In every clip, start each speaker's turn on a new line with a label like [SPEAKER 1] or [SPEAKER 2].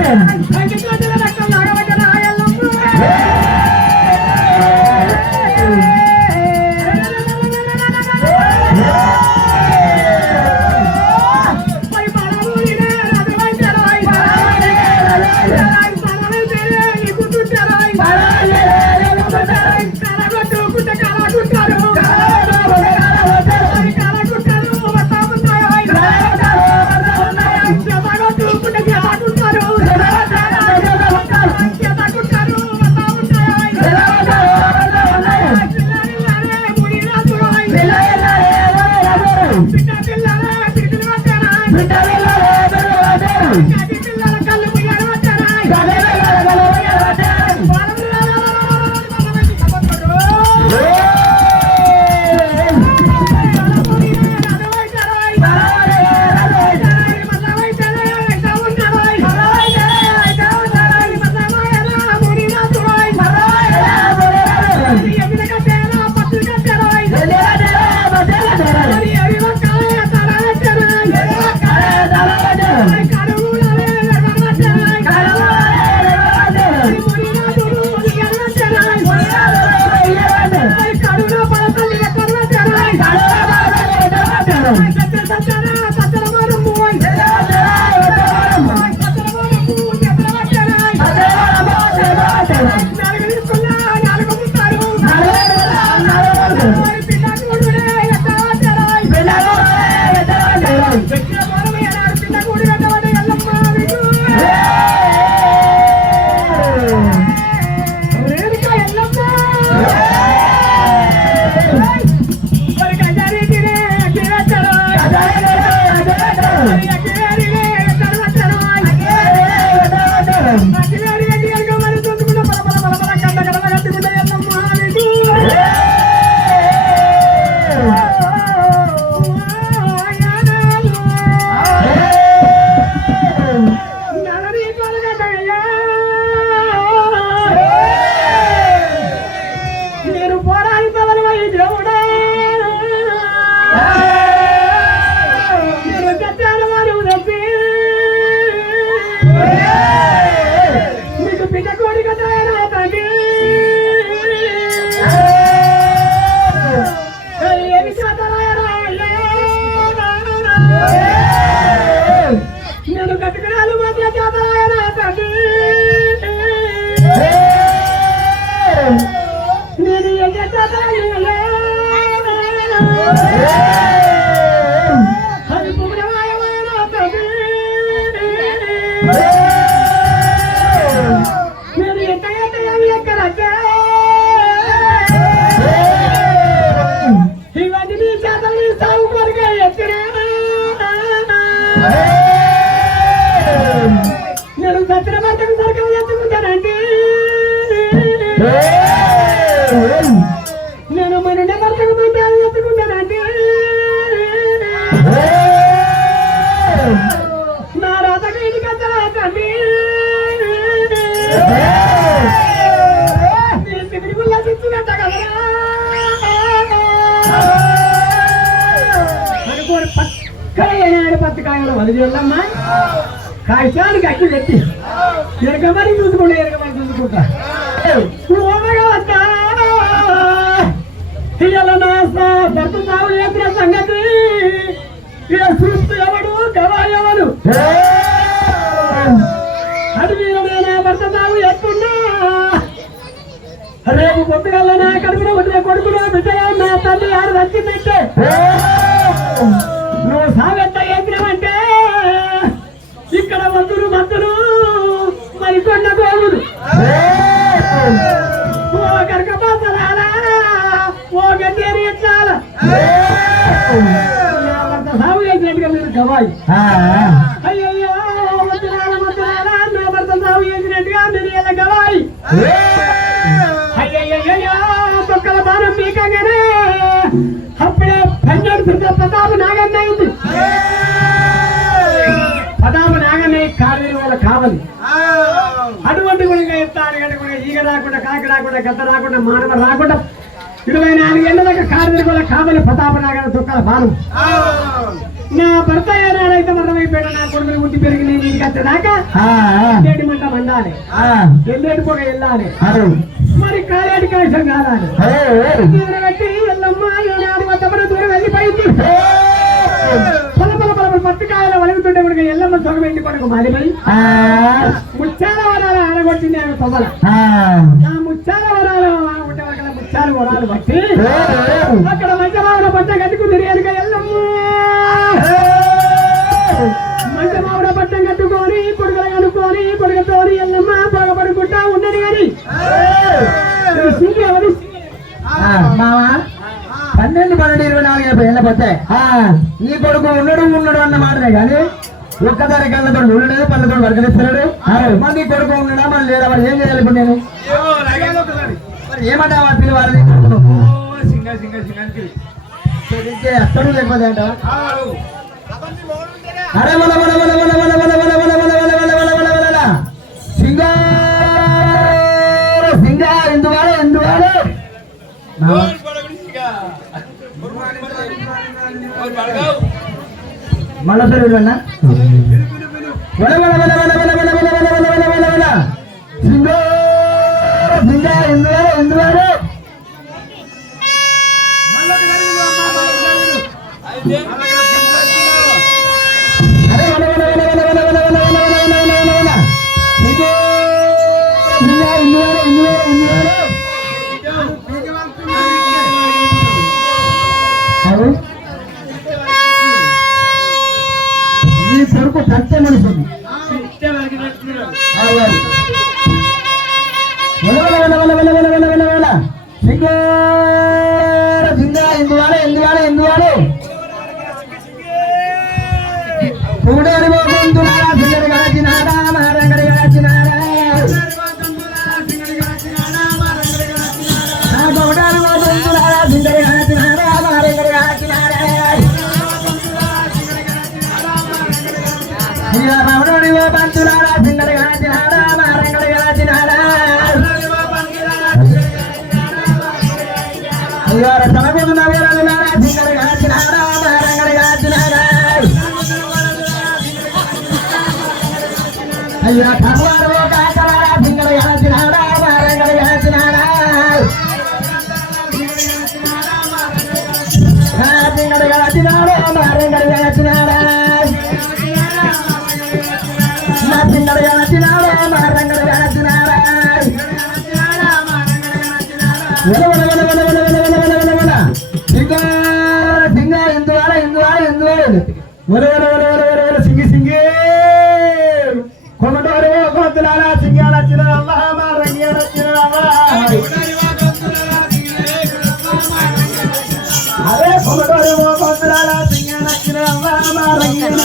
[SPEAKER 1] నేను ఏనాడు పచ్చకాయలు వదిలేమ్మా కాగితాలు గట్టి పెట్టి ఎరగమని చూసుకుంటా ఎరగమని చూసుకుంటా. సంగతి. ఇక చూస్తూ ఎవడు గవా ఎవడు? అడవి భర్త సాగు చేస్తున్నా రేపు పొద్దుగల్ల నా కడుపున వచ్చిన కొడుకులో బిడ్డ నా తల్లి ఆరు వచ్చి పెట్టే నువ్వు సాగెత్త చేసినావంటే ఇక్కడ వద్దులు మద్దులు మరి కొండ గోవులు. ఓ కరకపాతలాలా ఓ గడ్డేరి ఎట్లాల నా భర్త సాగు చేసినట్టుగా మీరు గవాయి అయ్యయ్యో వద్దులాల వద్దులాల నా భర్త సాగు చేసినట్టుగా మీరు ఇలా గవాయి. ప్రతాప నాగన్న అయింది ప్రతాప నాగన్న కారణం వల్ల కావాలి అటువంటి గుణంగా గంట కూడా ఈగ రాకుండా కాకి రాకుండా గత రాకుండా మానవ రాకుండా ఇరవై నాలుగు ఏళ్ళ దాకా కార్మిక వల్ల కావాలి ప్రతాప నాగన్న తొక్కల బాణం. నా భర్త ఏనాడైతే మరణమైపోయాడు నా కొడుకుని ఉండి పెరిగి నేను ఇంటికి వచ్చేదాకా వెళ్ళాలి
[SPEAKER 2] ఆ,
[SPEAKER 1] ఎల్లేటి పొగ వెళ్ళాలి. మరి కాలేటి కాశం కాలాలి. ఎల్లమ్మ ఈనాడు తమ్ముడు దూరం వెళ్ళిపోయింది. పుస్తకాలలో వెలుగుతుంటే కూడా ఎల్లమ్మ సొగం ఎండిపోయిన మాదిరి ముచ్చాల వరాలు ఆడగొట్టింది ఆమె పొగల
[SPEAKER 2] ఆ
[SPEAKER 1] ముచ్చాల వరాలు అక్కడ ముచ్చాల వరాలు బట్టి అక్కడ మంచమావిడ పట్ట కట్టుకు తిరిగారు ఎల్లమ్మ మంచమావిడ పట్టం కట్టుకొని పొడుగులు కనుక్కొని పొడుగతోని ఎల్లమ్మ పొగపడుకుంటా ఉన్నది కానీ
[SPEAKER 2] మావా పన్నెండు పన్నెండు ఇరవై నాలుగు యాభై ఏళ్ళ పోతే నీ కొడుకు ఉన్నాడు ఉన్నాడు అన్న మాటనే కానీ ఒక్కసారి కళ్ళతో ఉండలేదు పళ్ళతో వర్గలిస్తున్నాడు మరి నీ కొడుకు ఉన్నాడా మరి లేదా మరి ఏం చేయాలి ఇప్పుడు నేను మరి ఏమంటావా పిల్లవారిని తెలిస్తే అత్తడు లేకపోతే అంటావా అరే సింగారు సింగా ఎందువాడు ఎందువాడు మళ్ళా పిల్లలు అన్నా ఎందుకు నీ కొడుకు కట్టే మనిషి ఉంది. అవు, అవు. వల వల వల ఇందువాడ ఇందువాడ ఇందువాడ ఇందువాడ తెలంగాణ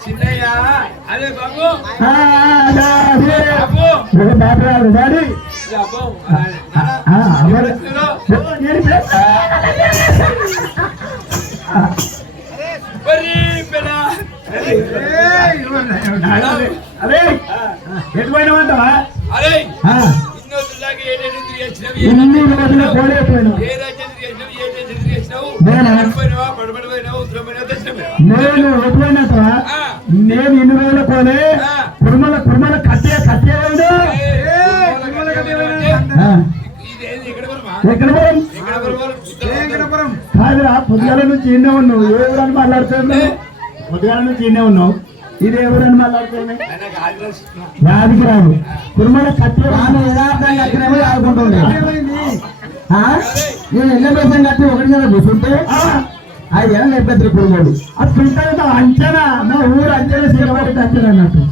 [SPEAKER 2] చిన్నయ్య అదే
[SPEAKER 3] బాబు.
[SPEAKER 2] బాబు. డాడీ అరే ఎటుపోయినా అంటావా?
[SPEAKER 3] అరే ఇన్ని
[SPEAKER 2] రోజులు పోలేకపోయినా
[SPEAKER 3] ఏ రాజ్యం తిరిగేసినావు ఏ రాజ్యం తిరిగేసినావు పడబడిపోయినావు? ఉత్తరపోయినా
[SPEAKER 2] నేను
[SPEAKER 3] ఆ.
[SPEAKER 2] నేను ఇన్ని రోజులు పోలే. కుర్మల కుర్మల కట్టే కట్టే
[SPEAKER 3] ఇదేది? ఎక్కడ పరమా
[SPEAKER 2] ఎక్కడ పోయాం
[SPEAKER 3] ఎక్కడ పరమా
[SPEAKER 2] కాదురా పొద్దుగాల నుంచి ఇన్నే ఉన్నావు. ఏ ఊరని మాట్లాడుతున్నావు? పొద్దుగాల నుంచి ఇన్నే ఉన్నావు. ఇది ఏ ఊరని మాట్లాడుతున్నావు?
[SPEAKER 3] ఆయనకు ఆదివాసి
[SPEAKER 2] యాదికి రాదు. కుర్మల కట్టే యథార్థంగా కట్టినవి ఆడుకుంటుంది నేను ఎన్న పైసలు కట్టి ఒకటి కదా కూర్చుంటే? ఆ ఏళ్ళ ఇబ్బంది పోయాడు అది చూస్తాను అంచనా నా ఊరు అంచనా శ్రీకాబాబు అంచనా అన్నట్టు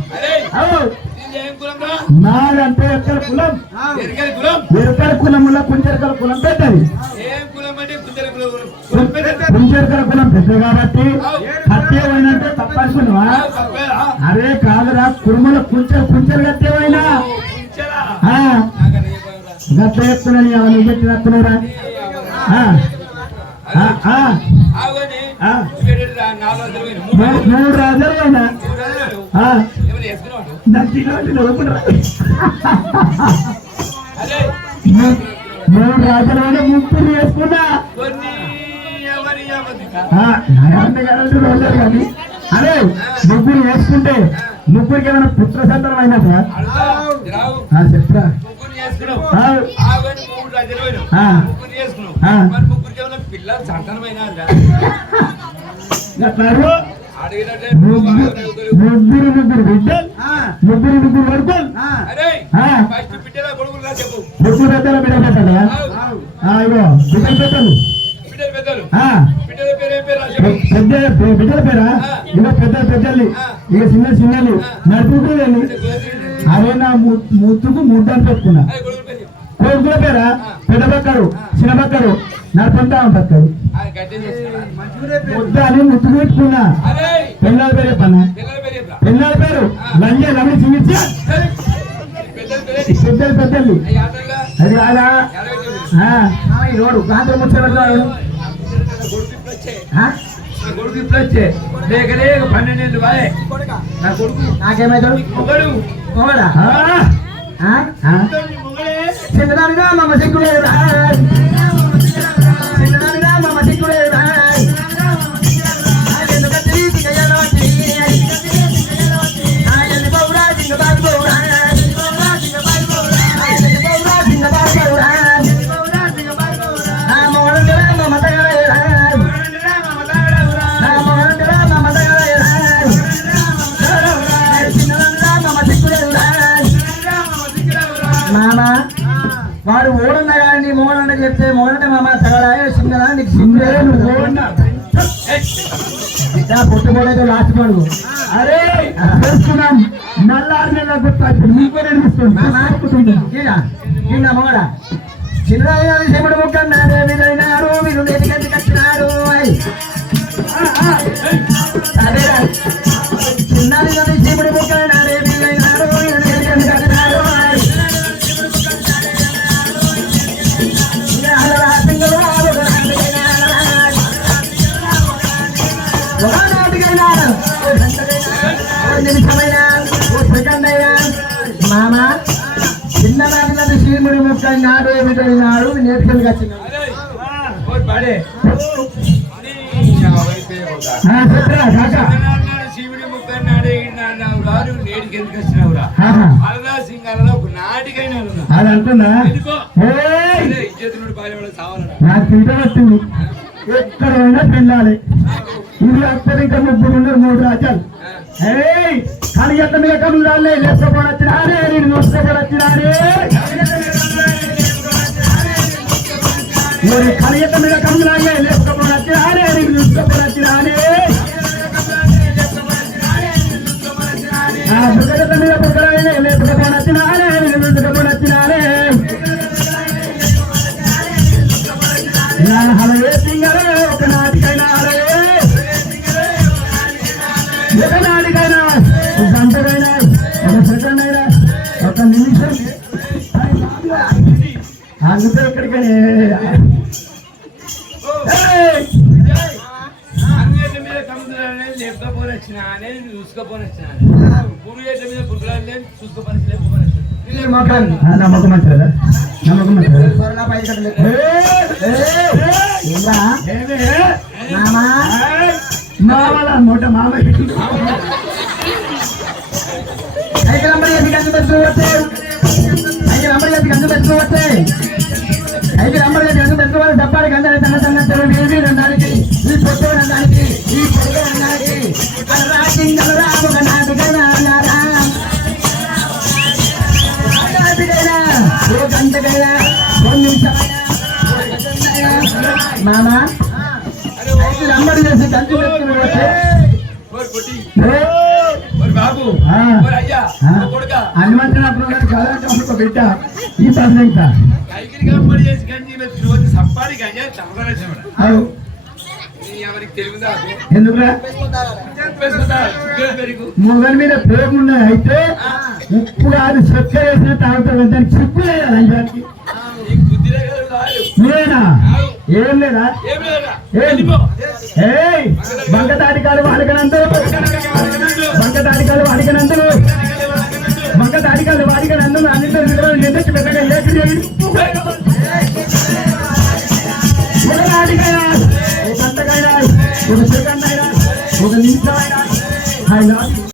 [SPEAKER 2] నాదంటే ఎక్కడ కులం
[SPEAKER 3] ఎరకల
[SPEAKER 2] కులంలో కుంజరకల కులం పెద్దది
[SPEAKER 3] కుంజరకల కులం పెద్ద
[SPEAKER 2] కాబట్టి
[SPEAKER 4] కట్టేవైనంటే
[SPEAKER 3] తప్పనుకున్నావా
[SPEAKER 4] అరే కాదురా కురుమల కుంచర్ కుంచర్ కట్టేవైనా గట్ట చెప్తున్నాను
[SPEAKER 3] ఎవరు చెప్పినట్టున్నారా? మూడు.
[SPEAKER 4] రాజులు అయినా
[SPEAKER 3] మూడు
[SPEAKER 4] రాజులు అయినా ముగ్గురు వేసుకున్నా. రోజులు కానీ. అరే ముగ్గురు వేసుకుంటే ముగ్గురికి ఏమైనా పుత్ర సంతానం అయినా సార్ చెప్తా. ఆ.
[SPEAKER 3] ముగ్గురు
[SPEAKER 4] ముగ్గురు బిడ్డలు? ముగ్గురు ముగ్గురు
[SPEAKER 3] చెప్పు.
[SPEAKER 4] ముగ్గురు పెద్దలు బిడ్డ పెట్టాలా ఇగో బిడ్డలు పెట్టాలు పెద్ద బిడ్డల పేరా? ఇక పెద్ద పెద్దల్ని. ఇక చిన్న చిన్నలు నడుపుకోలేని అరే నా ముద్దుకు ముద్దు అని పెట్టుకున్నా.
[SPEAKER 3] కొడుకుల పేరు?
[SPEAKER 4] పెద్ద బక్కరు చిన్న బక్కరు
[SPEAKER 3] చేసుకురా.
[SPEAKER 4] ముద్దు అని ముద్దు పెట్టుకున్నా. పిల్లల పేరు చెప్పన్నా
[SPEAKER 3] పిల్లల పేరు
[SPEAKER 4] లంజే
[SPEAKER 3] అరే, పెద్దల?
[SPEAKER 4] పెద్దలు? అది కాదా? రోడ్డు గాంధీ
[SPEAKER 3] నా కొడుకు ఇప్పుడు వచ్చే. లేక వాయే. నా కొడుకు.
[SPEAKER 2] నాకేమైతాడు
[SPEAKER 3] మొగడు.
[SPEAKER 2] మొగడా? చిన్నదానిగా మమ్మ సిగ్గులేదా ఓడన్న కానీ మోడన్న చెప్తే మోడంటే మామ తగడాయ చిన్నదా నీకు సింగే నువ్వు ఇట్లా పొట్టుబోడైతే లాస్ట్ పడుగు
[SPEAKER 4] అరే! చేస్తున్నాం నల్లారు నెల గుర్తు అనిపిస్తుంది
[SPEAKER 2] నిన్న మోడ. చిన్నదాని శివుడు వీరైనారు వీరు నెటికంటి కట్టినారు. అదేరా. శివుడి
[SPEAKER 3] నేటికి ఎందుకు వచ్చినావురా? ఒక నాటికైనా ఉన్నా.
[SPEAKER 4] అది అంటున్నా
[SPEAKER 3] ఎందుకో?
[SPEAKER 4] ఏయ్!
[SPEAKER 3] అరే ఇజ్జతునుడు భార్య సావాలరా
[SPEAKER 4] నాకు తింట వచ్చింది ఎక్కడ పోయినా పెళ్ళాలి ఇది అక్కడ ఇంకా ముగ్గురు ఉన్నారు మూడు రాజ్యాలు కానీ ఎక్కడ మీద కమ్ములు రాలే లేకపోవడం వచ్చినారే నేను వచ్చినారే. మరి కలియత మీద కమ్ములు రాలే లేకపోవడం వచ్చినారే నేను నొసుకోవడం వచ్చినారే ఆ బుగ్గత మీద బుగ్గరాలే నమ్మకం నమ్మకం మూట మామ?
[SPEAKER 2] అయితే నంబర్ చేసి గంజు పెట్టుకోవచ్చే అయితే నంబర్ చేసి గంజు పెట్టుకోవచ్చే అయితే నంబర్ చేసి గంజు పెట్టుకోవాలి తన తన వేవి రండానికి ఈ పొట్టు రండానికి ఈ పొట్టు అలరా సింగలరా ఒక నాటికైనా
[SPEAKER 3] రోజు సప్పాడి గంజి తమదన చెమడ
[SPEAKER 4] అవు
[SPEAKER 3] ఈ నీ ఎవరికి తెలివిందా
[SPEAKER 4] ఎందుకురా? మొగన్ మీద ప్రేమ అయితే ఉప్పు కాదు చక్కెర వేసిన తాగుతాడు దానికి చిప్పు లేదా ఏం లేదా?
[SPEAKER 3] ఏం? లేదా
[SPEAKER 4] ఏం?
[SPEAKER 3] వెళ్ళిపో.
[SPEAKER 4] ఏయ్ బంక తాటికాలు వాడికనందరూ బంక తాటికాలు వాడికనందరూ బంక తాటికాలు వాడికనందరూ అన్నింటి నిద్రకి పెద్దగా ఒక సెకండ్ అయినా ఒక నిమిషం అయినా